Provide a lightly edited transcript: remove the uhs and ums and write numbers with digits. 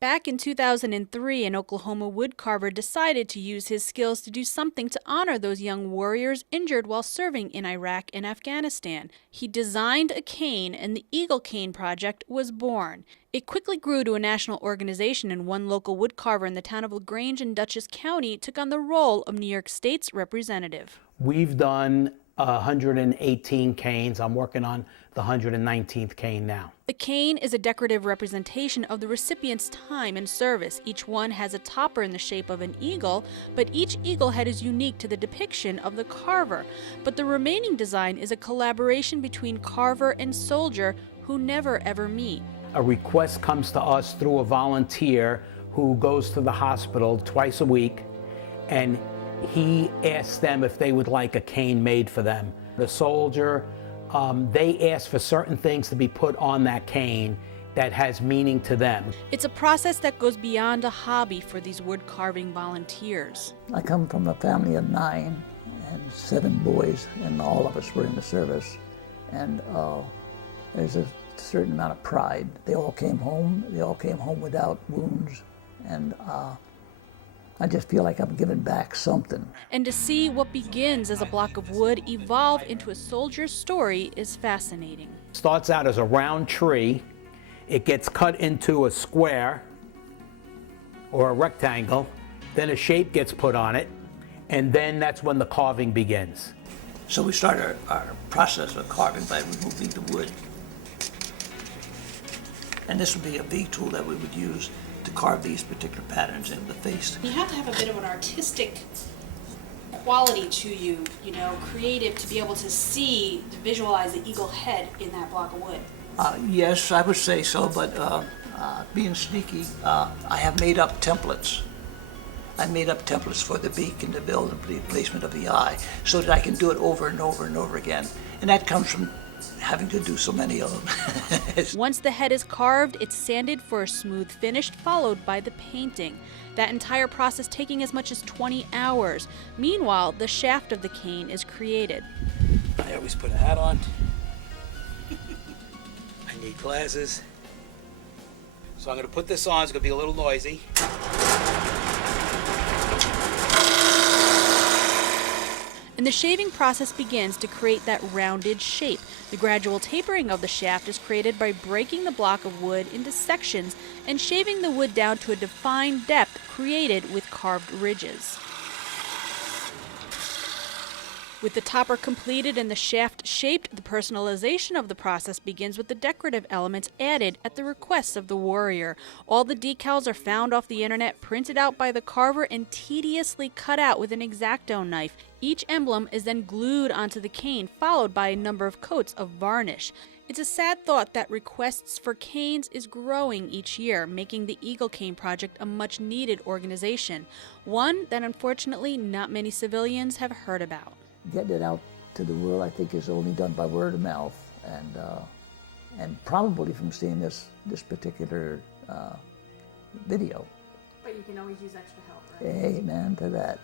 Back in 2003, an Oklahoma woodcarver decided to use his skills to do something to honor those young warriors injured while serving in Iraq and Afghanistan. He designed a cane, and the Eagle Cane Project was born. It quickly grew to a national organization, and one local woodcarver in the town of LaGrange in Dutchess County took on the role of New York State's representative. We've done 118 canes. I'm working on the 119th cane now. The cane is a decorative representation of the recipient's time and service. Each one has a topper in the shape of an eagle, but each eagle head is unique to the depiction of the carver. But the remaining design is a collaboration between carver and soldier who never ever meet. A request comes to us through a volunteer who goes to the hospital twice a week, and he asks them if they would like a cane made for them. The soldier, they ask for certain things to be put on that cane that has meaning to them. It's a process that goes beyond a hobby for these wood carving volunteers. I come from a family of 9 and 7 boys, and all of us were in the service. And there's a certain amount of pride. They all came home without wounds, and I just feel like I'm giving back something. And to see what begins as a block of wood evolve into a soldier's story is fascinating. Starts out as a round tree. It gets cut into a square or a rectangle. Then a shape gets put on it, and then that's when the carving begins. So we start our process of carving by removing the wood. And this would be a V tool that we would use to carve these particular patterns in the face. You have to have a bit of an artistic quality to you, creative, to be able to see, to visualize the eagle head in that block of wood. Yes, I would say so, but being sneaky, I have made up templates. I made up templates for the beak and the bill and the placement of the eye, so that I can do it over and over and over again. And that comes from having to do so many of them. Once the head is carved, it's sanded for a smooth finish, followed by the painting. That entire process taking as much as 20 hours. Meanwhile, the shaft of the cane is created. I always put a hat on. I need glasses. So I'm going to put this on. It's going to be a little noisy. And the shaving process begins to create that rounded shape. The gradual tapering of the shaft is created by breaking the block of wood into sections and shaving the wood down to a defined depth created with carved ridges. With the topper completed and the shaft shaped, the personalization of the process begins with the decorative elements added at the request of the warrior. All the decals are found off the internet, printed out by the carver, and tediously cut out with an X-Acto knife. Each emblem is then glued onto the cane, followed by a number of coats of varnish. It's a sad thought that requests for canes is growing each year, making the Eagle Cane Project a much-needed organization, one that unfortunately not many civilians have heard about. Getting it out to the world, I think, is only done by word of mouth, and probably from seeing this particular video. But you can always use extra help, right? Amen to that.